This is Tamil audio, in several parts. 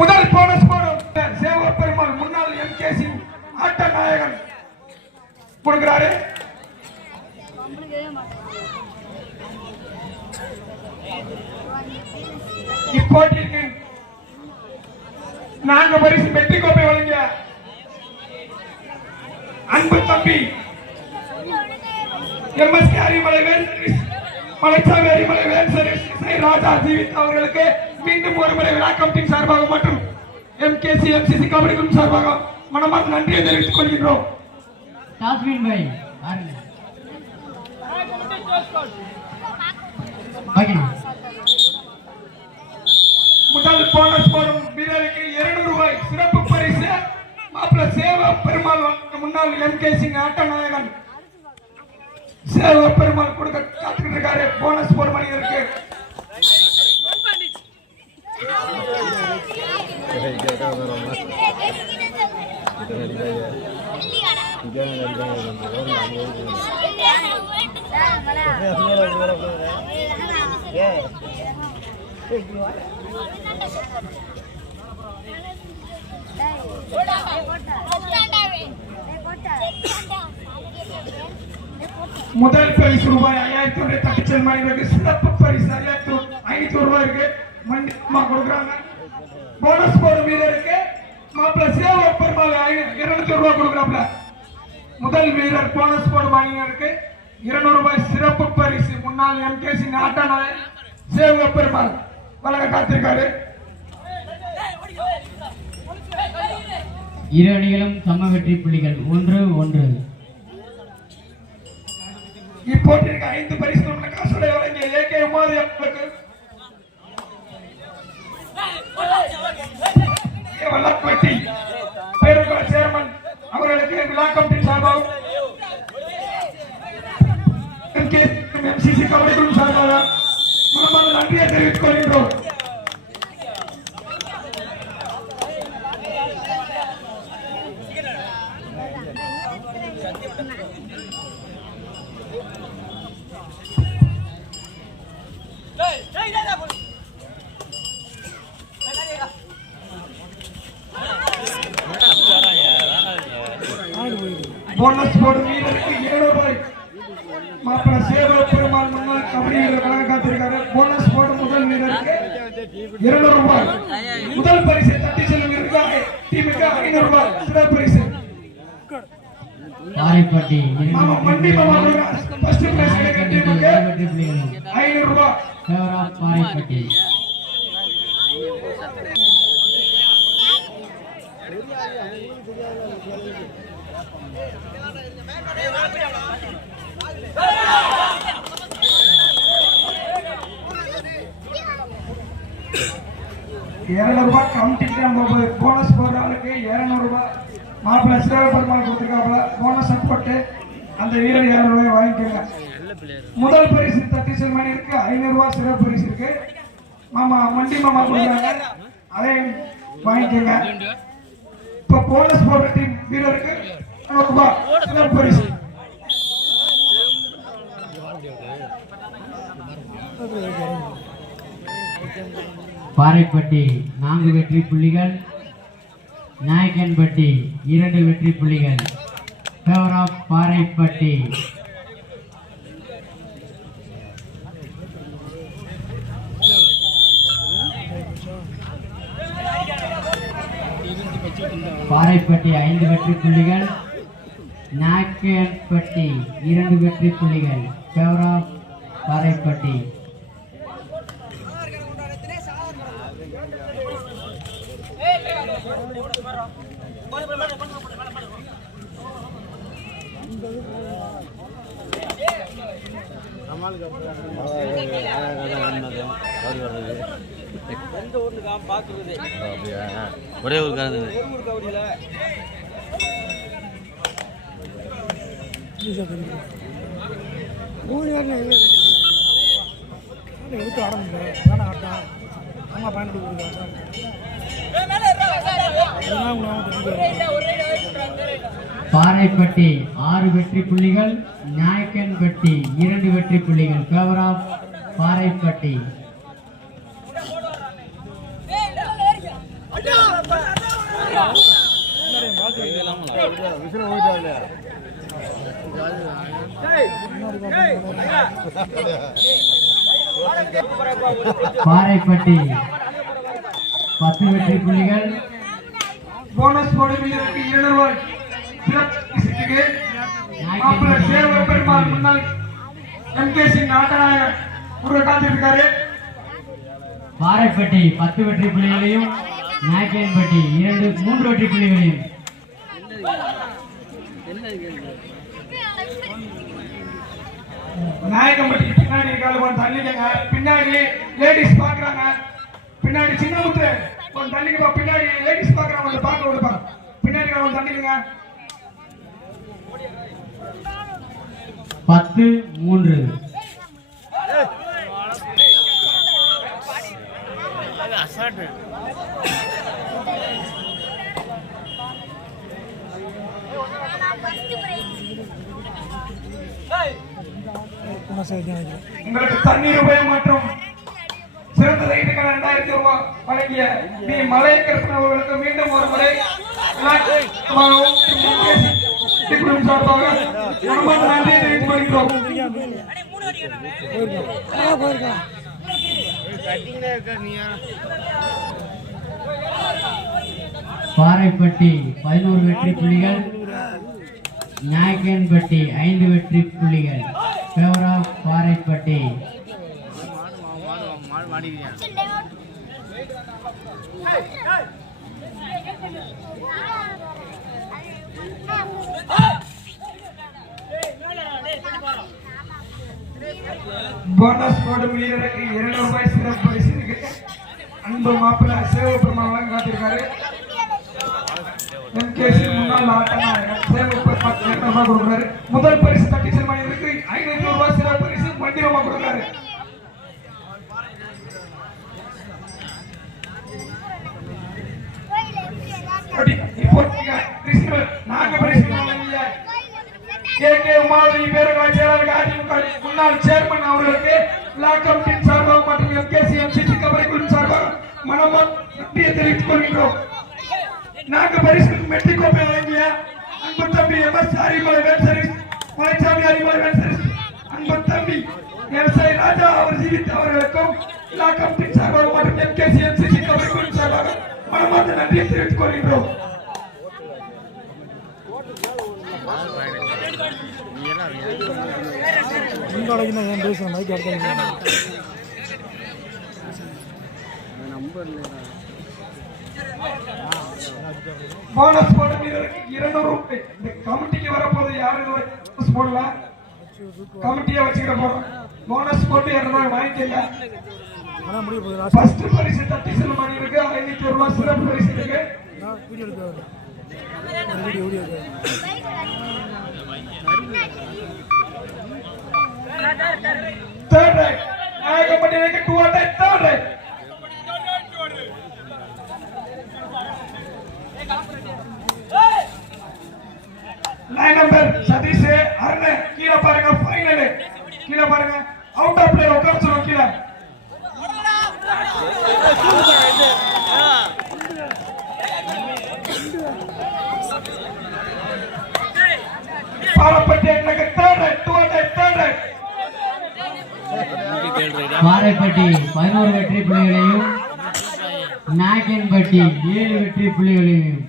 முதல் போனஸ் போடும் சேவ பெருமாள் முன்னாள் எம்கேசி ஆட்ட நாயகன் கொடுக்கிறாரு. இப்போட்டிக்கு 4 பரிசு வெற்றி கோப்பை வழங்கிய அன்பு தம்பி எம்எஸ்கே அரிமலை வேல் சர்வீஸ் மலைச்சாமி அரிமலை வேல் சர்வீஸ் ராஜா ஜீவித் அவர்களுக்கு மீண்டும் ஒருமுறை விழா கமிட்டி சார்பாக மற்றும் எம்கேசி எம்சிசி கபடி குழு சார்பாக மனமார்ந்த நன்றியை தெரிவித்துக் கொள்கின்றோம். முதல் போனஸ் போடும் வீரருக்கு 200 ரூபாய் சிறப்பு பரிசு மாப்பிள்ள சேவ பெருமாள் முன்னாள் எம்கேசி ஆட்ட நாயகன் சேவ பெருமாள் கொடுக்க காத்துக்கிட்டு இருக்காரு. போனஸ் போடும் மனிதருக்கு முதல் பரிசு ரூபாய் 5000 தட்டிச்சல் மணிகளுக்கு சிறப்பு பரிசு 500 ரூபாய் இருக்கு மண்டிமா கொடுக்குறாங்க. போனஸ் போடும் வீரருக்கு மாப்பிள்ள சேவ பெருமாள் 200 ரூபாய் கொடுக்குறாப்ல. முதல் வீரர் போனஸ் போடும் அணியினருக்கு 200 ரூபாய் சிறப்பு பரிசு முன்னாள் எம்கேசி ஆட்ட நாயகன் சேவ பெருமாள் வழங்க காத்திருக்காரு. இரு அணிகளும் சம வெற்றி புள்ளிகள் 1-1. இப்போட்டிற்கு 5 பரிசு காசுடைய வழங்கிய ஏகே உமாதி அவர்களுக்கு வல்லப்பட்டி பேருக்குழு சேர்மன் அவர்களுக்கு விழா கமிட்டி சார்பாக எம்சிசி கபடி குழு சார்பாக மனமார்ந்த நன்றியை தெரிவித்துக் கொள்கின்றோம். போனஸ் போடும் வீரருக்கு 200 ரூபாய் மாப்பிள்ள சேவ பெருமாள் முன்னாள் கபடி வீரர் வழங்க காத்திருக்காரு. போனஸ் போடும் முதல் வீரருக்கு 200 ரூபாய். முதல் பரிசு தட்டி செல்லும் வீரருக்கு டீமுக்கு 500 ரூபாய் சிறப்பு பரிசு. பாரிப்பட்டி மண்டி மாமா ஃபர்ஸ்ட் பிரைஸ் கிடைக்கும் டீமுக்கு 500 ரூபாய். பாரிப்பட்டி ரூபாய் கமிட்டிக்கு போனஸ் போடுறவங்களுக்கு 200 ரூபாய் மாப்பிள்ள சேவ பெருமாள் கொடுத்துருக்காப்புல. போனஸ் போட்டு அந்த வீரர் 200 ரூபாய் வாங்கிக்கோங்க. முதல் பரிசு தட்டி செல்மணி இருக்கு 500 ரூபாய் சிறப்பு பரிசு இருக்கு. மாமா மண்டி மாமா கொடுக்குறாங்க, அதையும் வாங்கிக்கோங்க. இப்ப போனஸ் போடுற டீம் வீரருக்கு 100 ரூபாய் சிறப்பு பரிசு. பாரிப்பட்டி 4 வெற்றி புள்ளிகள், நாயக்கன்பட்டி 2 வெற்றி புள்ளிகள். Favour of பாரிப்பட்டி. பாரிப்பட்டி 5 வெற்றி புள்ளிகள், நாயக்கன்பட்டி 2 வெற்றி புள்ளிகள். Favour of Parippatti. ஒரே ஒரு காரணம் எடுத்து ஆரம்பிங்க ஆட்டம் அம்மா பயன்படுத்தி பாறைப்பட்டி 6 வெற்றி புள்ளிகள், நாயக்கன்பட்டி 2 வெற்றி புள்ளிகள். Favour of Paraipatti. பாறைப்பட்டி 10 வெற்றி புள்ளிகள். போனஸ் போடும் வீரருக்கு 2 ரூபாய். சிறப்பு பரிசுக்கு மாப்பிள்ளை சேவை பெருமாள் முன்னாள் எம்கேசி நாட்டநாயகர் ஒரு காத்திருக்காரு. பாறைப்பட்டி 10 வெற்றி புள்ளிகளையும் நாயக்கன்பட்டி 3 வெற்றி புள்ளிகளையும். நாயக்கம்பட்டி பின்னாடி கொஞ்சம் தள்ளிக்கங்க. பின்னாடி லேடிஸ் பாக்குறாங்க. பின்னாடி சின்ன முத்து கொஞ்சம் தள்ளிக்கப்பா. பின்னாடி லேடிஸ் பாக்குறாங்க, கொஞ்சம் பார்க்க விடுப்பாங்க. பின்னாடி கொஞ்சம் தள்ளிக்கங்க. 10-3. உங்களுக்கு தண்ணீர் உபயம் மற்றும் சிறந்த ரைட்டுக்கான 2000 ரூபாய் வழங்கிய நீ மலையக்கரசன் அவர்களுக்கு மீண்டும் ஒரு முறை சார்பாக நன்றி தெரிவித்துக் கொள்கிறோம். பாறைப்பட்டி 11 வெற்றி புள்ளிகள், நாயக்கன்பட்டி 5 வெற்றி புள்ளிகள். Favour of Paraipatti. போனஸ் போடும் வீரருக்கு 200 ரூபாய் சிறப்பு பரிசு இருக்கு. அன்பு மாப்பிள்ளை சேவை பெருமாள் காத்திருக்காரு. எம்கேசி முன்னாள் ஆட்டநாயகர் சேவை பெருமாள் 200 ரூபாய் கொடுக்குறாரு. முதல் பரிசு தட்டி செல்வாயிருக்கு 500 ரூபாய் சிறப்பு பரிசு மந்திரமா கொடுக்குறாரு. முன்னாள் சேர்மன் அவர்களுக்கு லாக்கப்பின் சார்பாக மற்றும் எம்கேசி எம்சிசி கபடி குழு சார்பாக நன்றியை தெரிவித்துக் கொள்கின்றோம். நான்கு பரிசுக்கு மெட்டி கோப்பை வழங்கிய அன்பு தம்பி எம்எஸ் அரிமலை வென்சரிஸ், மலைச்சாமி அரிமலை வென்சரிஸ், அன்பு தம்பி எம்எஸ்ஐ ராஜா அவர் ஜீவித் அவர்களுக்கும் லாக்கப்பின் சார்பாக மற்றும் எம்கேசி எம்சிசி கபடி குழு சார்பாக மனமார்ந்த நன்றியை தெரிவித்துக் கொள்கின்றோம். போனஸ் போடும் வீரருக்கு 200 ரூபாய். இந்த கமிட்டிக்கு வரப்போது யாரும் போடலாம், கமிட்டியை வச்சுக்கிற போறோம். போனஸ் போட்டு 200 ரூபாய் வாங்கிக்கல. ஃபர்ஸ்ட் பரிசு தட்டி செல்லும் இருக்கு 500 ரூபாய் சிறப்பு பரிசு இருக்கு. Third right. Nayakkampatti 2 right. Third right. Line number Sathish Arun கீழ பாருங்க. ஃபைனல் கீழ பாருங்க. அவுட் ஆஃப் பிளேயர் உட்கார சொல்லுங்க. கீழ பாலப்பட்டி எனக்கு third right. 2 right. Third right. Paraipatti 11 வெற்றி புள்ளிகளையும், நாயக்கன்பட்டி 7 வெற்றி புள்ளிகளையும்.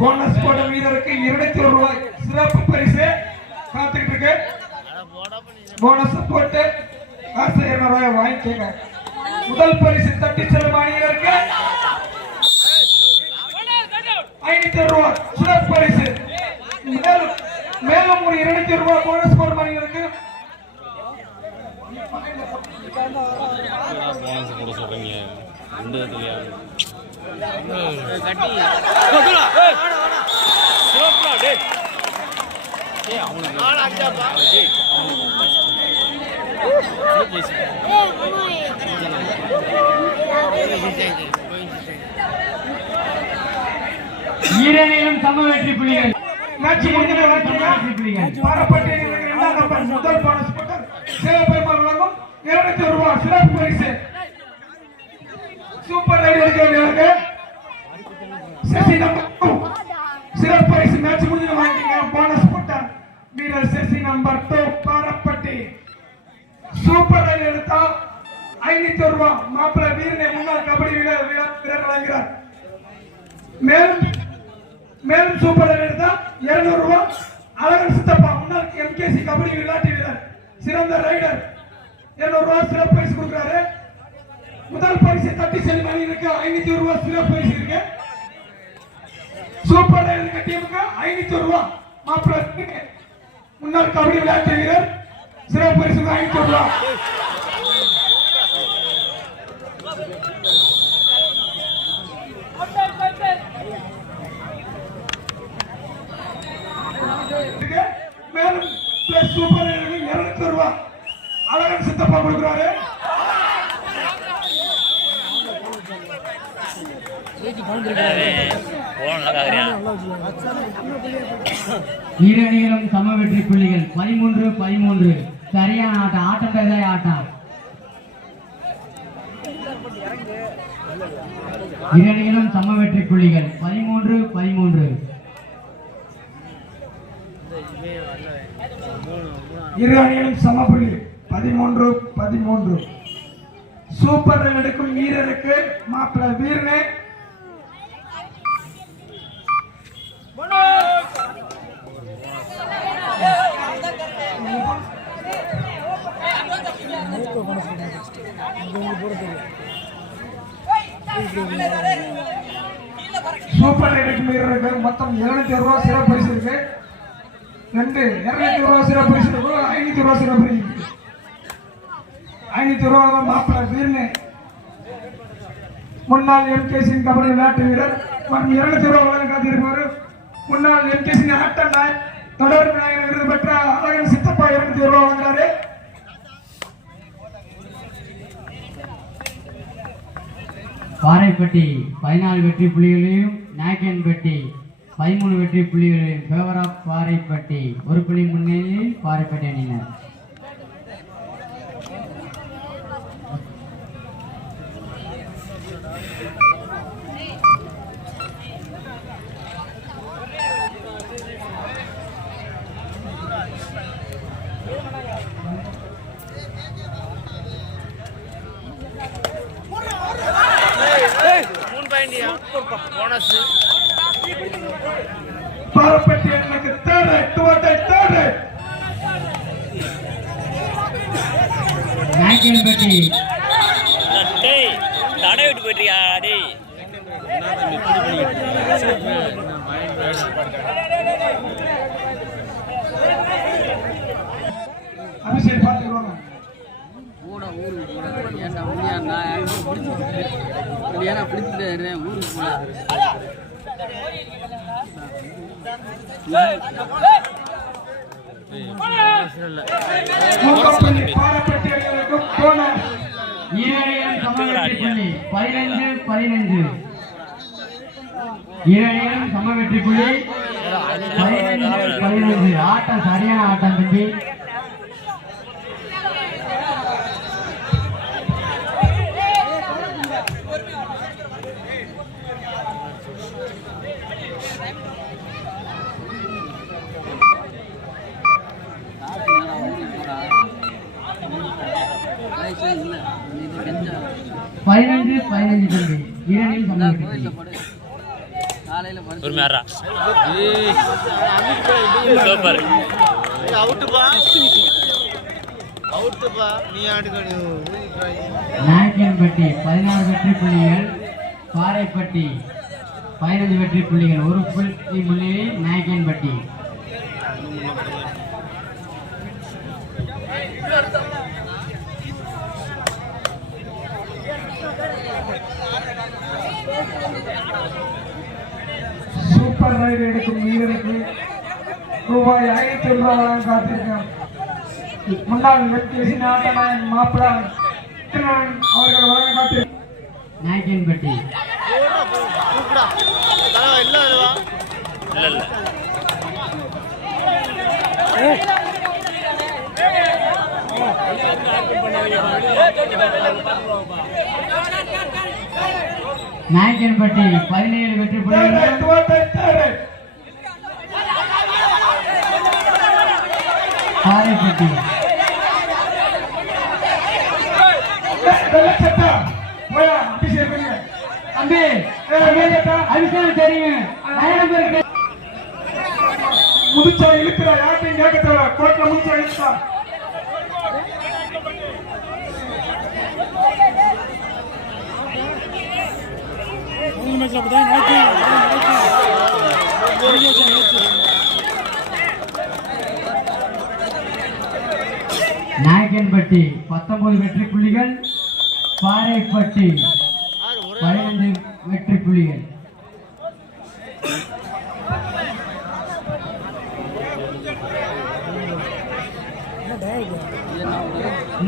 போனஸ் போட்ட வீரருக்கு 200 ரூபாய் சிறப்பு பரிசு காத்துக்கிட்டு இருக்கு. போனஸ் போட்டு காசு 200 ரூபாய் வாங்கிக்கங்க. முதல் பரிசு தட்டி செல்லும் அணியினருக்கு 500 ரூபாய் சிறப்பு பரிசு. மேலும் ஒரு 200 ரூபாய் போனஸ் போடும் அணியினருக்கு போனஸ் கூட சொல்றீங்க. ஈரனிலும் சம வெற்றி புள்ளிகள். மேட்ச் முடிஞ்சது. பாரப்பட்டி முதல் போனஸ் போட்டார். சேவை பெருமாள் வழங்கும் 200 ரூபாய் சிறப்பு பரிசு. சூப்பர் ரைடர் சசி நம்பர் 500 ரூபாய் மாப்பிள்ளை வீரனை முன்னாள் கபடி வீரர் வழங்குகிறார். மேலும் சூப்பர் ரைடர் எடுத்தால் 200 ரூபாய் அழகன் சித்தப்பா முன்னாள் எம்கேசி கபடி விளையாட்டு வீரர் சிறந்த ரைடர் 200 ரூபாய் சிறப்பு பரிசு கொடுக்கிறாரு. முதல் பரிசு தட்டி செல்லும் அணியிற்கு 500 ரூபாய் சிறப்பு பரிசு இருக்கு. சூப்பர் ரைடர் டீமுக்கு 500 ரூபாய் மாப்பிள்ளை முன்னாள் கபடி விளையாட்டு வீரர் சிறப்பு பரிசு 500 ரூபாய். மேலும் பிளஸ் சூப்பர் ரைடருக்கு 200 ரூபாய் அழகன் சித்தப்பா கொடுக்கிறாரு. இரு அணிகளும் சம வெற்றி புள்ளிகள் 13-13. சரியான ஆட்டம், ஆட்டம் பேசாய் ஆட்டம். இரு அணிகளும் சம வெற்றி புள்ளிகள் 13-13. இரு அணிகளும் சம புள்ளி 13-13. சூப்பர் ரைடர் எடுக்கும் வீரருக்கு மாப்பிள்ளை வீரனே சூப்பர் ரைடர் வீரருக்கு மொத்தம் 200 ரூபாய் சிறப்பு பரிசு இருக்கு. 200 ரூபாய் சிறப்பு பரிசு இருக்கு. 500 ரூபாய் சிறப்பு பரிசு இருக்கு. 500 ரூபாய் மாப்பிள்ளை வீரனே முன்னாள் எம்கேசி கபடி விளையாட்டு வீரர் 200 ரூபாய் வழங்க காத்திருப்பாரு. முன்னாள் எம்கேசி ஆட்ட நாயக் தொடர் நாயகர் விருது பெற்ற அழகன் சித்தப்பா 200 ரூபாய் வாங்குறாரு. பாறைப்பட்டி 14 வெற்றி புள்ளிகளையும் நாயக்கன்பட்டி 13 வெற்றி புள்ளிகளையும் ஃபேவர் ஆஃப் பாறைப்பட்டி. ஒரு புள்ளி முன்னிலையில் பாறைப்பட்டி அணியினர். பாறைப்பட்டி எனக்கு தேர்ட் நாயக்கன்பட்டி தடை விட்டு போயிட்டியா டேய் அபிஷேக் பார்த்துக்குவாங்க. கூட ஊருக்கு போட ஏன்டா முடியாண்டா ஏன்னா பிடிச்சிட்டு ஊருக்கு போட பாறைப்பட்டி அணியினருக்கும் போனஸ். ஈரணிகளும் சம வெற்றி புள்ளி 15-15. ஈரணிகளும் சம வெற்றி புள்ளி 15-15. ஆட்டம் சரியான ஆட்டம் தம்பி. இல்லை இது கெஞ்சா 15-15 தம்பி. ஈரணியும் சம வெற்றி புள்ளி. காலையில் ஒரு மேரா சூப்பர் நாயக்கன்பட்டி 14 வெற்றி புள்ளிகள், பாறைப்பட்டி 15 வெற்றி புள்ளிகள். ஒரு புள்ளி முன்னிலையில் நாயக்கன்பட்டி. சூப்பர் ரைடு எடுக்கும் வீரருக்கு ரூபாய் 500 ரூபாய் வழங்க காத்திருக்கோம். முன்னாள் எம்கேசி ஆட்ட நாயகன் மாப்பிள்ளை அவர்கள் வழங்க காத்திருக்கோம். நாயக்கன்பட்டி இல்ல இல்ல நாயக்கன்பட்டி 17 வெற்றி புள்ளிகள், பாறைப்பட்டி தம்பி அபிஷேகம் தெரியும் முதிச்சா இழுக்கிற யார்ட்டையும் கேட்க தேவை கோர்ட்ல முதிச்சா இழுத்தா நாயக்கன்பட்டி 19 வெற்றி புள்ளிகள், பாறைப்பட்டி 15 வெற்றி புள்ளிகள்.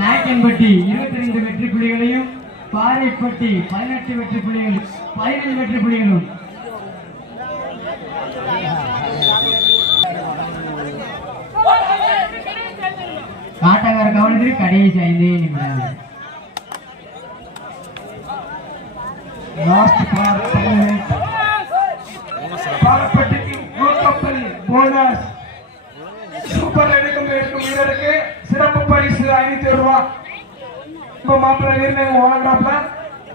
நாயக்கன்பட்டி 22 வெற்றி புள்ளிகளையும், பாறைப்பட்டி 18 வெற்றி புள்ளிகளும் 15 வெற்றி புள்ளிகளும். காட்டக்கார கவனத்தில் கடைசி 5 நிமிடம். லாஸ்ட் பாரப்பட்டிக்கு நூற்றம்பது போனஸ். சூப்பர் எடுக்கும் வீரருக்கு சிறப்பு பரிசு 500 ரூபாய். இப்ப மாப்பிள்ளை வீரர் வழங்குறாப்ல.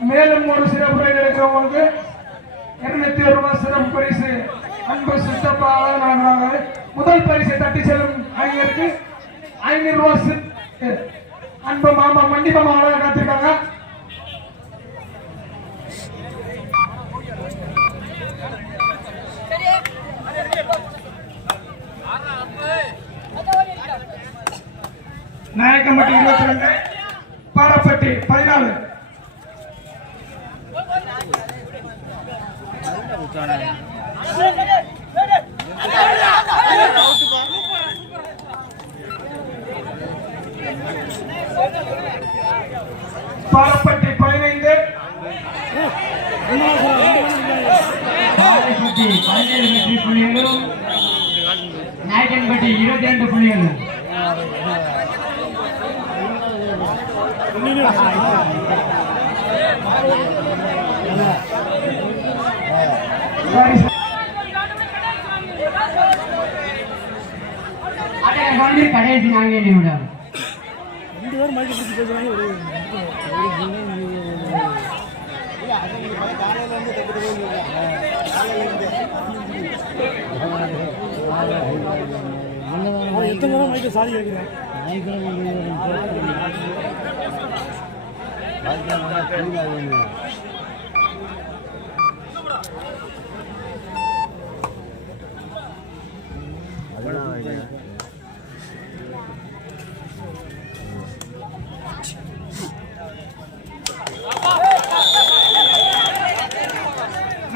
மேலும் ஒரு சிறப்பு ரைடு எடுக்கிறவங்களுக்கு 200 ரூபாய் சிறப்பு பரிசு அன்பு சித்தப்பா வழங்குறாங்க. முதல் பரிசை தட்டி செல்லும் அணியருக்கு 500 ரூபாய் அன்பு மாமா மண்டி மாமா வழங்க காத்திருக்காங்க. நாயக்கம்பட்டி 22, பாரப்பட்டி 14. பாரப்பட்டி 15, பாறைப்பட்டி 17 வெற்றி புள்ளிகளும், நாயக்கன்பட்டி 22 புள்ளிகளும். கடைசி 4 நிமிடம்.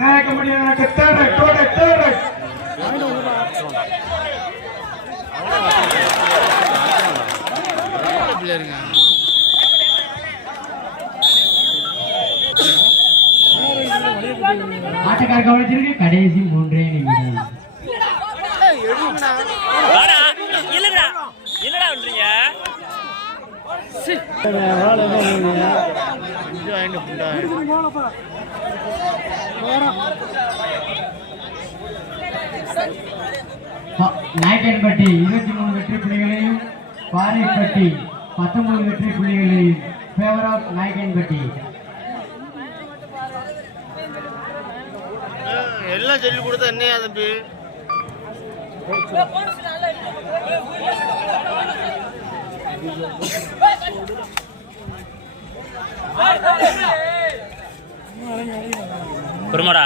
நாயக்கம்பட்டி எனக்கு தேர்ட் ஆட்டக்கார கவனத்திற்கு கடைசி 3 நிமிடம். இல்லடா என்னடா பண்றீங்க? நாயக்கன்பட்டி 23 வெற்றி புள்ளிகளையும், பாறைப்பட்டி 19 வெற்றி புள்ளிகளையும். Favour of Nayakkanpatti. எல்லாம் சொல்லி கொடுத்தா என்னையா தம்பி? குருமாடா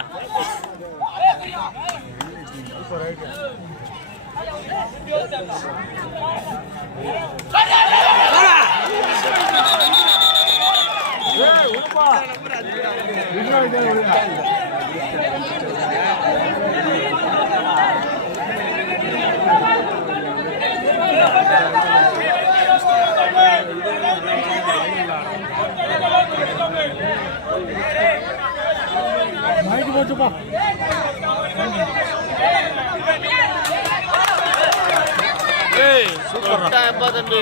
எப்பா தம்பி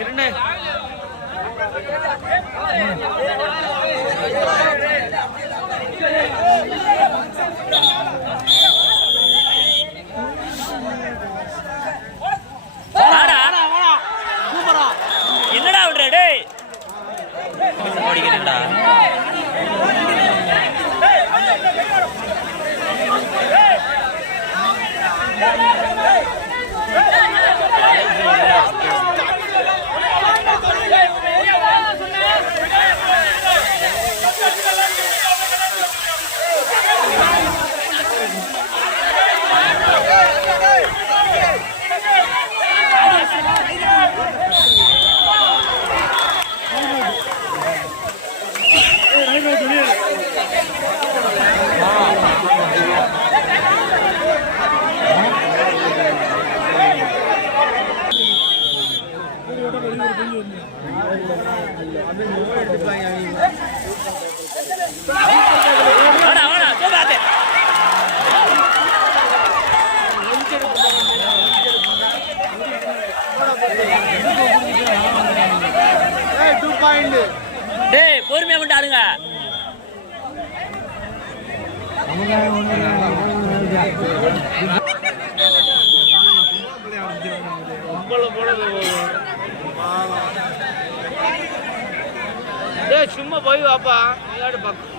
இருண்ணே என்னடா விடுற டேய் ஓடிக்கிறீங்களா டேய் பொறுமையா மட்டும் ஆடுங்க. சும்மா போய் வாப்பா விளையாடு பார்க்க